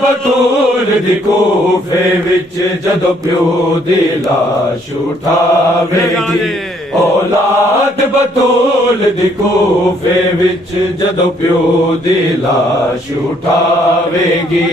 بطول دی کوفے وچ جدو پیو دی لاش اٹھاوے گی اولاد بطول دی کوفے وچ جدو پیو دی لاش اٹھاوے گی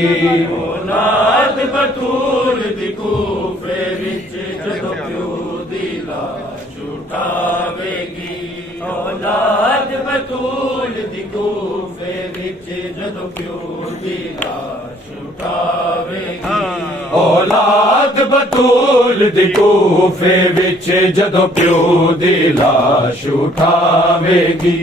اولاد بطول دی کوفے وچ جدو پیو دی لاش اٹھاوے گی اولاد بطول دی کوفے وچ جدو پیو دی لاش اٹھاوے گی اولاد بطول دی کوفے وچ جدو پیو دی لاش اٹھاوے گی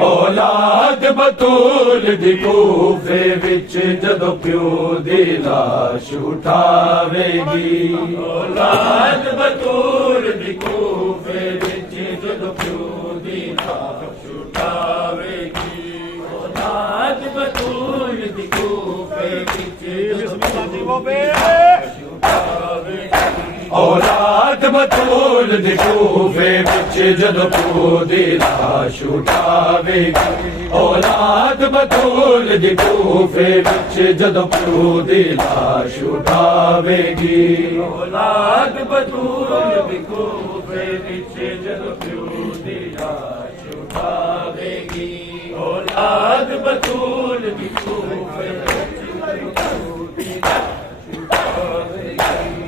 اولاد بطول دی کوفے وچ جدو پیو دی لاش اٹھاوے گی اولاد بطول دی کوفے وچ جدو پیو دی لاش اٹھاوے گی اولاد بطول دی کوفے وچ جدو پیو دی لاش اٹھاوے گی اولاد بطول دی کوفے وچ جدو پیو دی لاش اٹھاوے گی اولاد بطول دی کوفے وچ جدو پیو دی لاش اٹھاوے گی اولاد بطول دی کوفے وچ جدو پیو دی لاش اٹھاوے گی اولاد بطول دی کوفے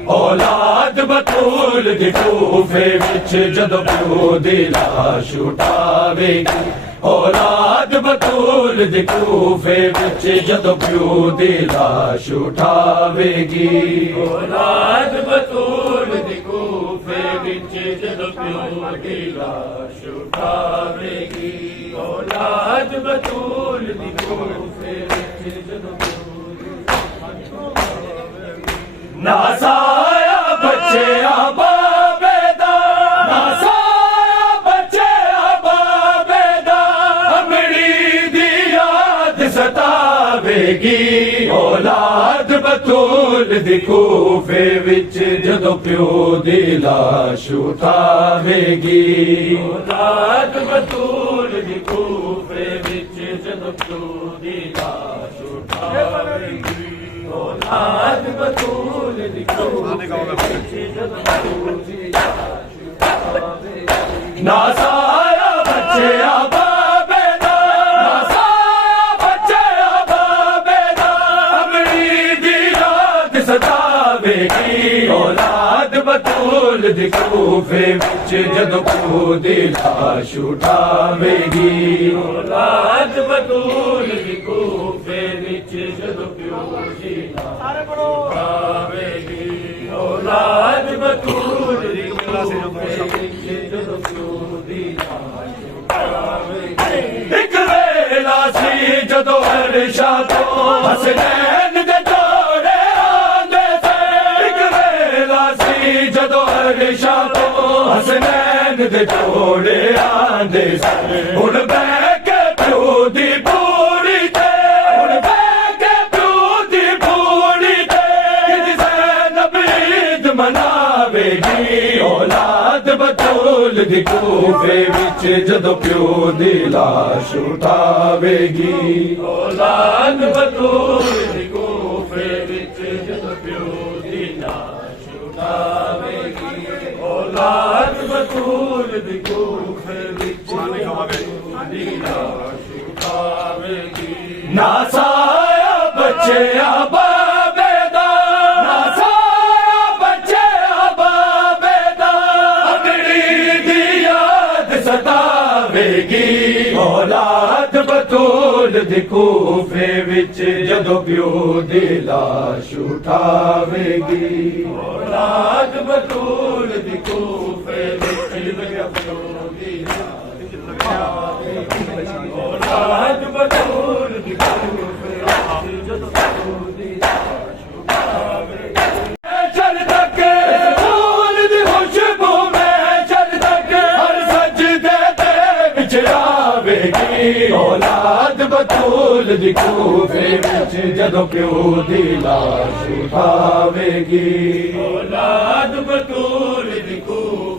اولاد بطول دی کوفے وچ جدو پیو دی لاش اٹھاوے گی اولاد بطول دی کوفے وچ جدو پیو دی لاش اٹھاوے گی اولاد بطول دی کوفے وچ جدو پیو دی لاش اٹھاوے گی اولاد بطول دی کوفے وچ جدو پیو دی لاش اٹھاوے گی ناسایا بچے آبا بیدا ناسایا بچے آبا بیدا امڑی دی یاد ستاوے گی اولاد بطول دی کوفے وچ جدو پیو دی لاش اٹھاوے گی اولاد بطول دی کوفے وچ جدو پیو دی لاش اٹھاوے گی اولاد بطول دی کوفے وچ جدو پیو دی لاش اٹھاوے گی ناسایا بچے آبا بیدا ناسایا بچے آبا بیدا امڑی دی یاد ستاوے گی اولاد بطول دی کوفے وچ جدو پیو دی لاش اٹھاوے گی اولاد بطول دی کوفے وچ جدو پیو دی لاش اٹھاوے گی اولاد بطول دی کوفے وچ جدو پیو دی لاش اٹھاوے گی ایک ویلا سی جدو عرشا تو حسنین دے جوڑے آندے سے ایک ویلا سی جدو عرشا تو حسنین دے جوڑے آندے سے ہن بہ کے پیو دی پوری تے ہن بہ کے پیو دی پوری تے کدی زینب عید مناوے گی اولاد بطول دی کوفے وچ جدو پیو دی لاش اٹھاوے گی اولاد بطول دی کوفے وچ جدو پیو دی لاش اٹھاوے گی اولاد بطول دی کوفے وچ جدو پیو دی لاش اٹھاوے گی ناسایا بچے آبا بیدا ناسایا بچے آبا بیدا امڑی دی یاد ستاوے گی اولاد بطول دی کوفے وچ جدو پیو دی لاش اٹھاوے گی اولاد بطول دی کوفے وچ جدو پیو دی لاش اٹھاوے گی اولاد بطول دی کوفے وچ جدو پیو دی لاش اٹھاوے گی چل تک پھول دی خوشبو میں چل تک ہر سجدے تے وچ آوے گی اولاد بطول دی کوفے وچ جدو پیو دی لاش اٹھاوے گی اولاد بطول دی کوفے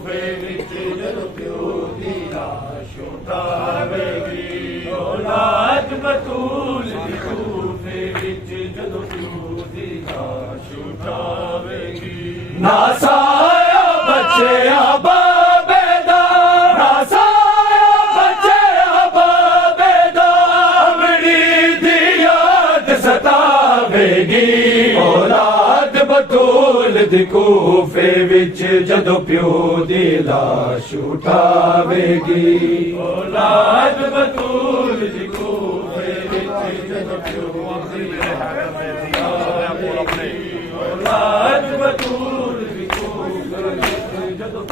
بچے آبابے دا ناسایا بچے آبابے دا امڑی دی یاد ستاوے گی اولاد بطول دی کوفے وچ جدو پیو دی لاش اٹھاوے گی اولاد بطول دی کوفے وچ جدو پیو دی اولاد بطول دی کوفے وچ جدو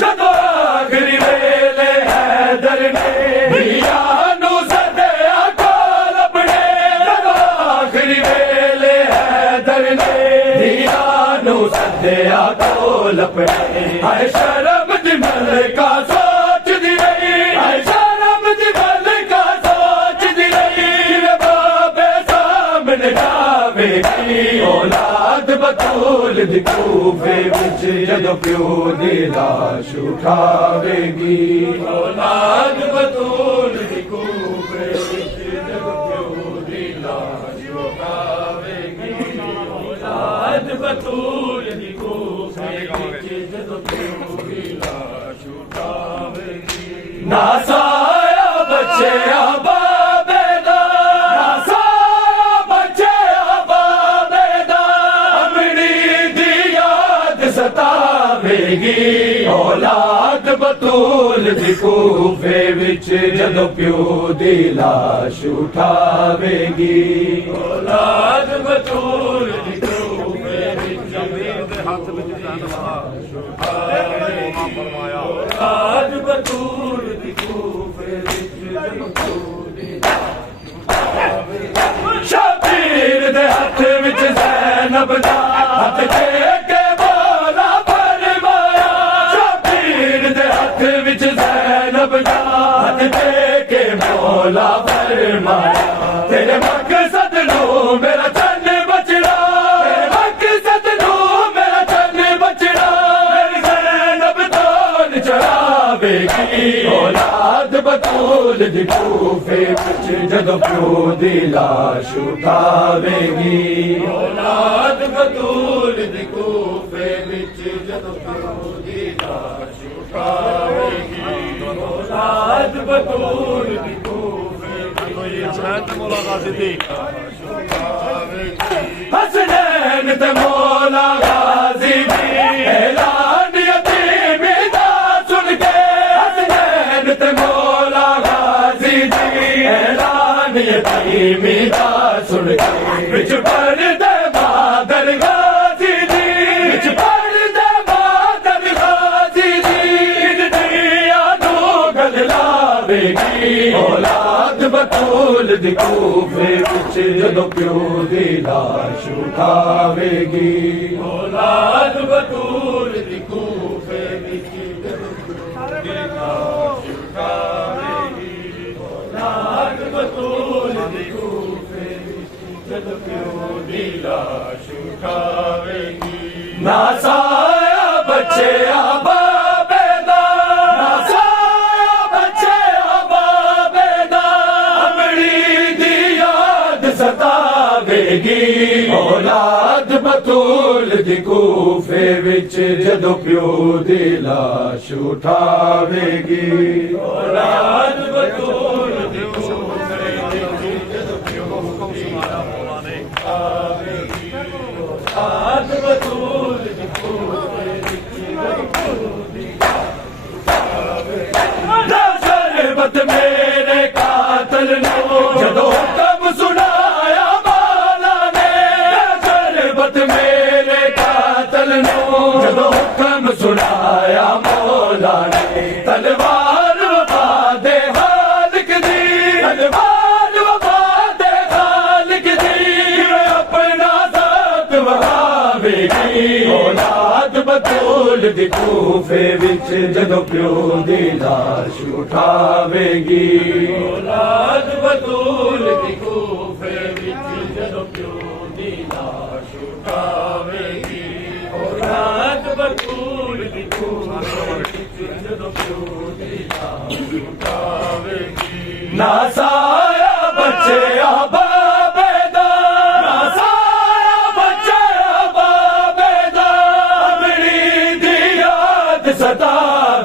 جدو آخری ویلے حیدر نے دیا نو سدیا کول اپنے جدو آخری ویلے حیدر نے دیا نو سدیا کول اپنے ہائے شرم دی ملکہ سوچ دی رہی ہائے شرم دی ملکہ سوچ دی رہی وے بابے سامنے جاوے گی اولاد بطول دی کوفے وچ جدو پیو دی لاش اٹھاوے گی اولاد بطول دی کوفے وچ جدو پیو دی لاش اٹھاوے گی اولاد بطول دی کوفے وچ جدو پیو دی لاش اٹھاوے گی ناسایا بچے آبابے دا ناسایا بچے آبابے دا امڑی دی یاد ستاوے گی اولاد بطول دی کوفے وچ جدو پیو دی لاش اٹھاوے گی اولاد بطول دی کوفے وچ ہاتھ وچ اولاد بطول دی کوفے وچ جدو پیو دی شبیر دے ہاتھ وچ زینب دا ہاتھ کے مولا فرمایا شبیر دے ہاتھ وچ زینب دا ہاتھ کے مولا فرمایا تیرے مقصد نو میرا چن بچڑا تیرے مقصد نو میرا چن بچڑا میری زینب دون چڑھاوے گی اولاد بطول دی کوفے وچ جدو پیو دی لاش اٹھاوے گی اولاد بطول دی کوفے وچ جدو پیو دی لاش اٹھاوے گی اولاد بطول دی کوفے وچ مولا غازی دی حسنین تے مولا غازی دی اعلان یتیمی دا سن کے حسنین تے مولا غازی دی اعلان یتیمی دا سن کے وچ پردے بادل غازی دی وچ پردے بادل غازی دی دنیا نو گل لاوے گی اولاد بطول دی کوفے وچ جدو پیو دی لاش اٹھاوے گی اولاد بطول دی کوفے وچ جدو پیو دی لاش اٹھاوے گی اولاد بطول دی کوفے وچ جدو پیو دی لاش اٹھاوے گی ناسایا بچے آبابے دا ناسایا بچے آبابے دا امڑی دی یاد ستاوے گی اولاد بطول دی کوفے وچ جدو پیو دی لاش اٹھاوے گی اولاد بطول دی کوفے وچ جدو پیو دی لاش اٹھاوے گی اولاد بطول دی کوفے وچ جدو پیو دی شربت میرے قاتل نو جدو حکم سنایا مولا نے شربت میرے قاتل نو جدو حکم سنایا مولا نے تلوار وفا دے خالق دی تلوار وفا دے خالق دی اپنا ذات وہاوے گی اولاد بطول دی کوفے وچ جدو پیو دی لاش اٹھاوے گی اولاد بطول دی کوفے وچ جدو پیو دی لاش اٹھاوے گی اولاد بطول دی کوفے وچ جدو پیو دی لاش اٹھاوے گی ناسایا بچے آبابے دا ناسایا بچے آبابے دا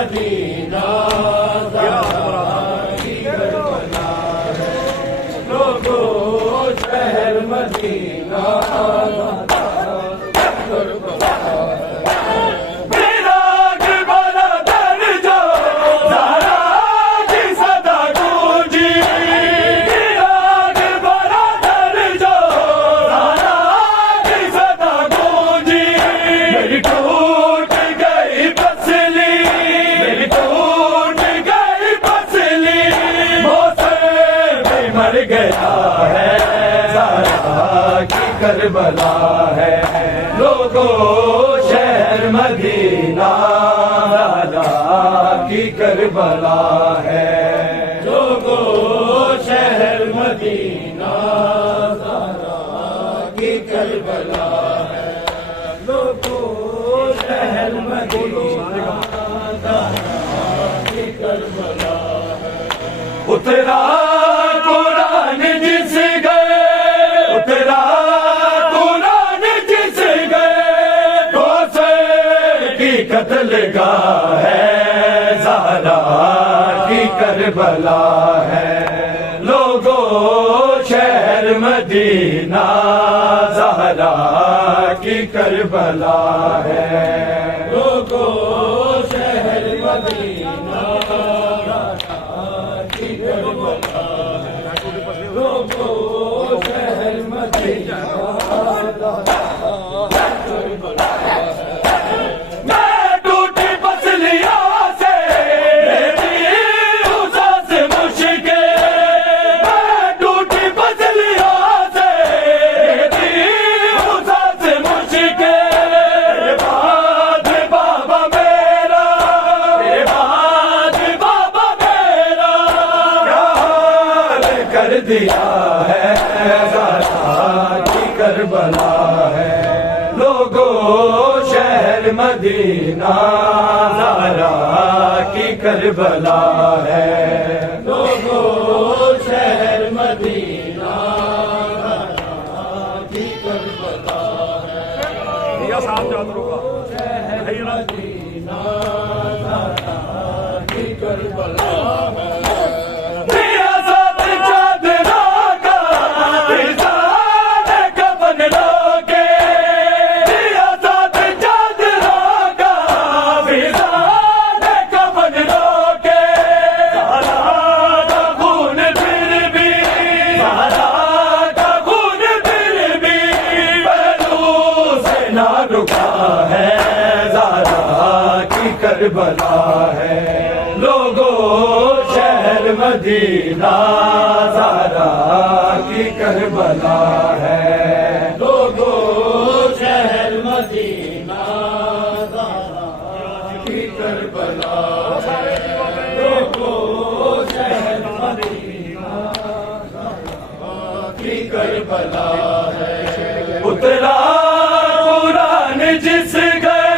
مدینہ کی کربلا ہے لوگوں شہر مدینہ کربلا کربلا ہے لوگوں شہر مدینہ کی کربلا ہے لوگوں شہر مدینہ کی کربلا ہے لوگوں شہر مدینہ کی کربلا ہے اترا قرآن جس گئے اترا قتل گاہ ہے زہرا کی کربلا ہے لوگوں شہر مدینہ زہرا کی کربلا ہے لوگوں شہر مدینہ کی کربلا ہے لوگوں شہر مدینہ دیا ہے زہرا کی کربلا ہے لوگوں شہر مدینہ زہرا کی کربلا ہے لوگوں شہر مدینہ زہرا کی کربلا ہے شہر مدینہ زہرا کی کربلا ہے کربلا ہے لوگوں شہر مدینہ زہرا کی کربلا ہے لوگوں شہر مدینہ زہرا کی کربلا ہے لوگوں شہر مدینہ زہرا کی کربلا ہے اترا قرآن جس گئے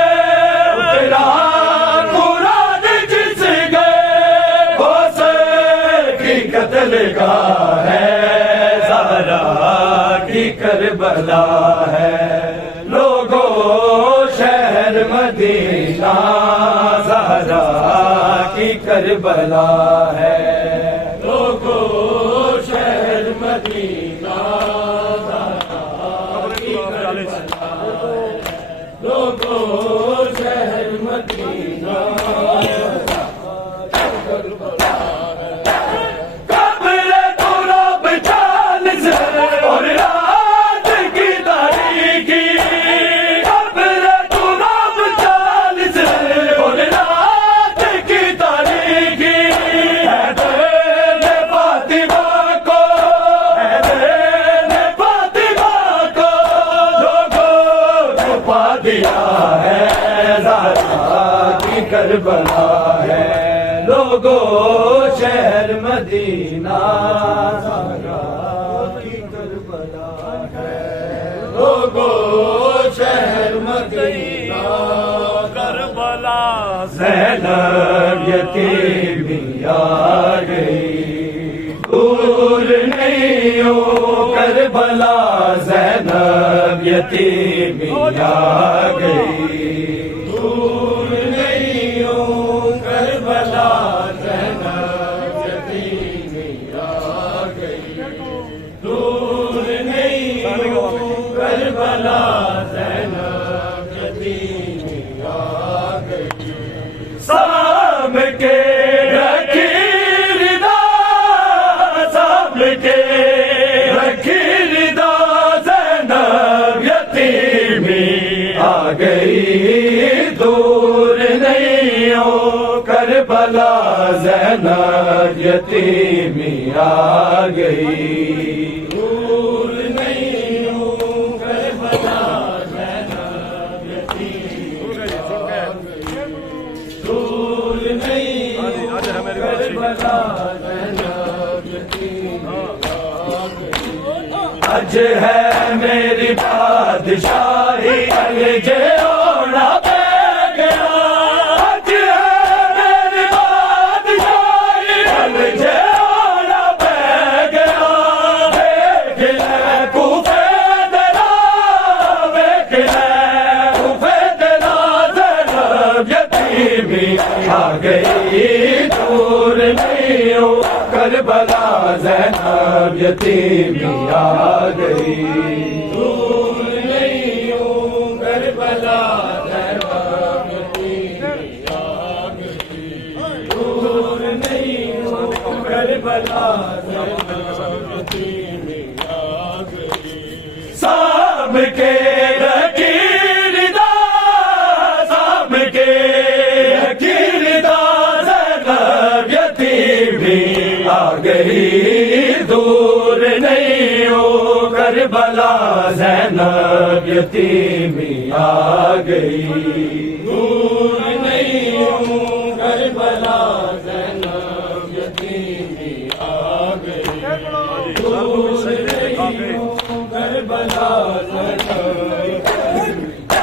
اترا قتل گاہ ہے زہرا کی کربلا ہے لوگوں شہر مدینہ زہرا کی کربلا ہے لوگوں شہر مدینہ زہرا کی کربلا ہے لوگوں شہر مدینہ کربلا ہے لوگوں شہر مدینہ زہرا کی کربلا ہے لوگوں شہر مدینہ کربلا زینب یتیمی آ گئی دور نہیں ہو کربلا زینب یتیمی آ گئی دور نہیں ہو سام کے رکھی ردا، سام کے رکھی ردا، زینب یتیمی آ گئی دور نہیں ہو کربلا، زینب یتیمی آ گئی دور نہیں ہو کربلا، زینب یتیمی آ گئی دور نہیں ہو کربلا، زینب یتیمی آ گئی۔ اج ہے میری بادشاہی الجھے اوڑا پہ گیا، اج ہے میری بادشاہی الجھے اوڑا پہ گیا، دیکھ لے کوفے تیرا، دیکھ لے کوفے تیرا، زینب یتیمی آ گئی دور نہیں ہو کربلا، زینب یتیمی آ گئی دور نہیں ہو کربلا، زینب یتیمی آ گئی دور نہیں ہو کربلا، زینب یتیمی آ گئی۔ سام کے رکھی ردا، سام کے رکھی ردا، زینب یتیمی آ گئی دور نہیں ہو کربلا، زینب یتیمی آ گئی دور نہیں ہو کربلا، زینب یتیمی آ گئی دور نہیں ہو کربلا، زینب یتیمی آ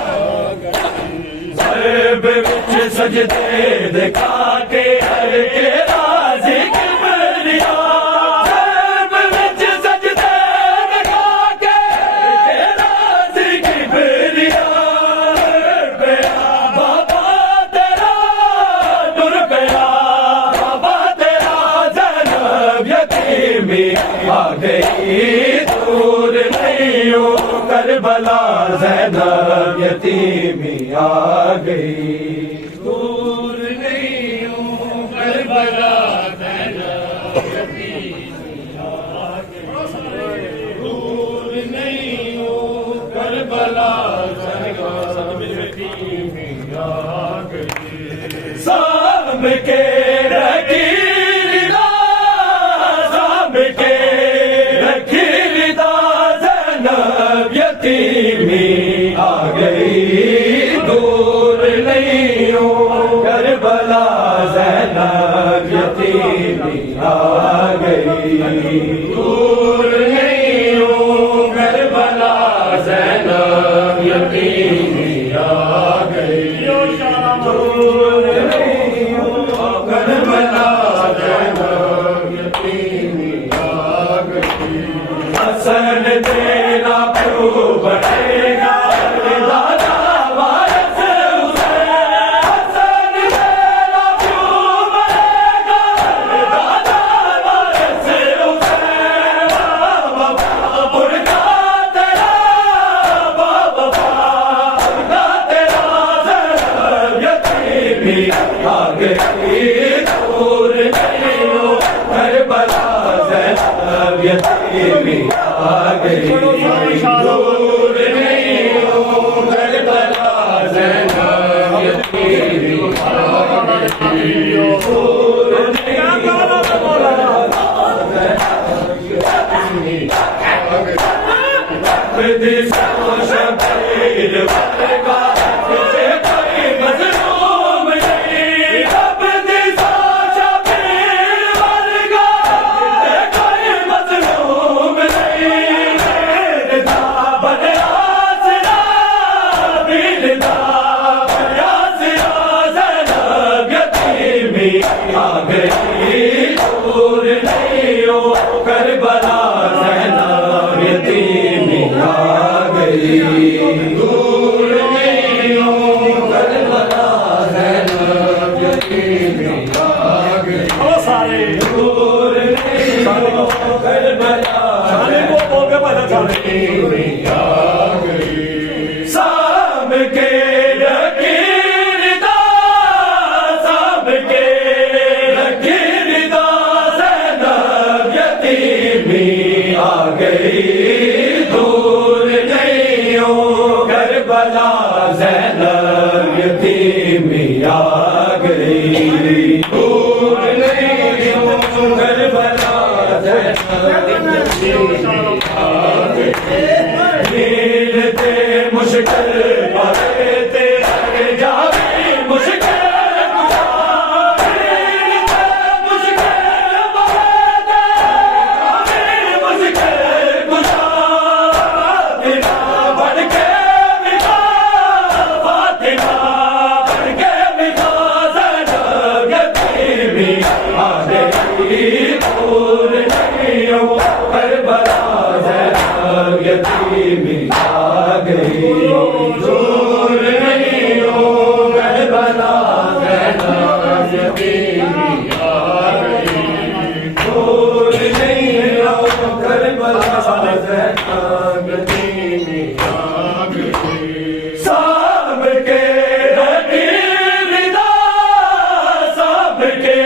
گئی۔ ضرب وچ سجدے دکھا کے ہر کے راضی کبریا، ضرب وچ سجدے دکھا کے ہر کے راضی کبریا، بابا تیرا ٹر گیا، بابا تیرا، زینب یتیمی آ گئی دور نہیں ہو کربلا، زینب یتیمی آ گئی دور نہیں ہو کربلا، زینب یتیمی آ گئی دور نہیں ہو کربلا، زینب یتیمی آ گئی۔ سام کے رکھی ردا، سام کے رکھی ردا، زینب یتیمی آ گئی دور نہیں ہو کربلا، زینب یتیمی آ گئی دور نہیں ہو کربلا، زینب یتیمی آ گئی دور نہیں ہو کربلا، زینب یتیمی آ گئی۔ حسن تیرا پیو بڑھے گا، دادا وارث حسین، حسن تیرا پیو بڑھے گا، دادا وارث حسین، بابا برکا تیرا، بابا برکا تیرا، زینب یتیمی آ گئی دور نہیں ہو کربلا، زینب یتیمی آ گئی دور نہیں ہو کربلا، زینب یتیمی آ گئی دور نہیں ہو کربلا، زینب یتیمی آ گئی۔ بدس و شبیر ورگا تجھے کوئی مظلوم نہیں، بدس و شبیر ورگا تجھے کوئی مظلوم نہیں، بیلدا بن آسرا، بیلدا بن آسرا، زینب یتیمی آ گئی دور نہیں ہو کربلا، زینب یتیمی آ گئی دور یتیمی آ گئی دور نہیں ہوں کربلا نیلتے مشکل پڑھتے جاوی مشکل یتیمی آ گئی دور نہیں ہو کربلا زینب یتیمی آ گئی دور نہیں ہو کربلا زینب یتیمی آ گئی سب کے رکیل دا سب کے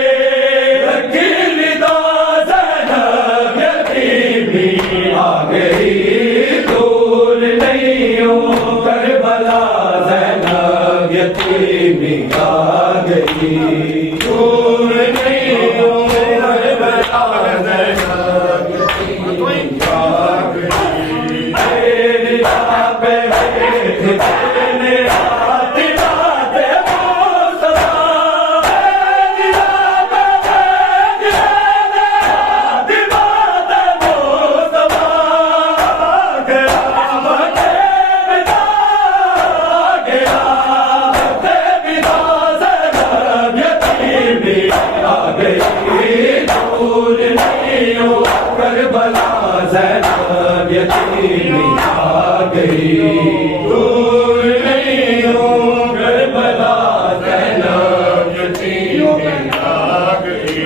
رکیل دا زینب یتیمی آ گئی کربلا زینب یتیمی آ گئی دور نہیں ہو کربلا زینب یتیمی آ گئی تیری راہ پہ تیرے ہاتھ بات مصطفیٰ تیری راہ پہ تیرے ہاتھ بات دور نہیں ہو کربلا زینب یتیمی آ گئی دور نہیں ہو کربلا زینب یتیمی آ گئی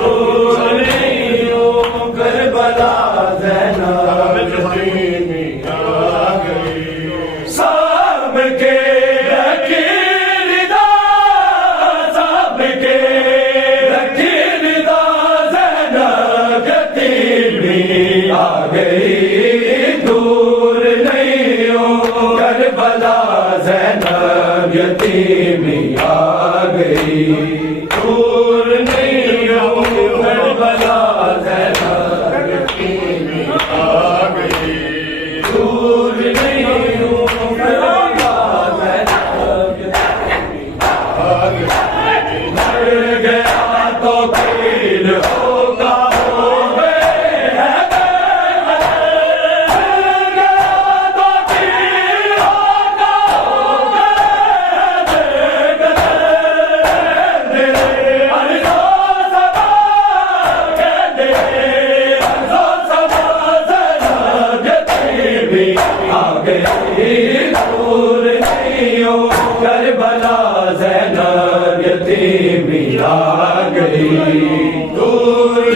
دور نہیں ہو کربلا زینب یتیمی آ گئی سب کے رکیل دا سب کے آ گئی دور نہیں ہو کربلا زینب یتیمی آ گئی دور نہیں ہو کربلا زینب یتیمی آ گئی دور نہیں ہو کربلا زینب یتیمی آ گئی مر گیا تو قیل ہوگا دور نہیں ہو کربلا زینب یتیمی آ گئی دور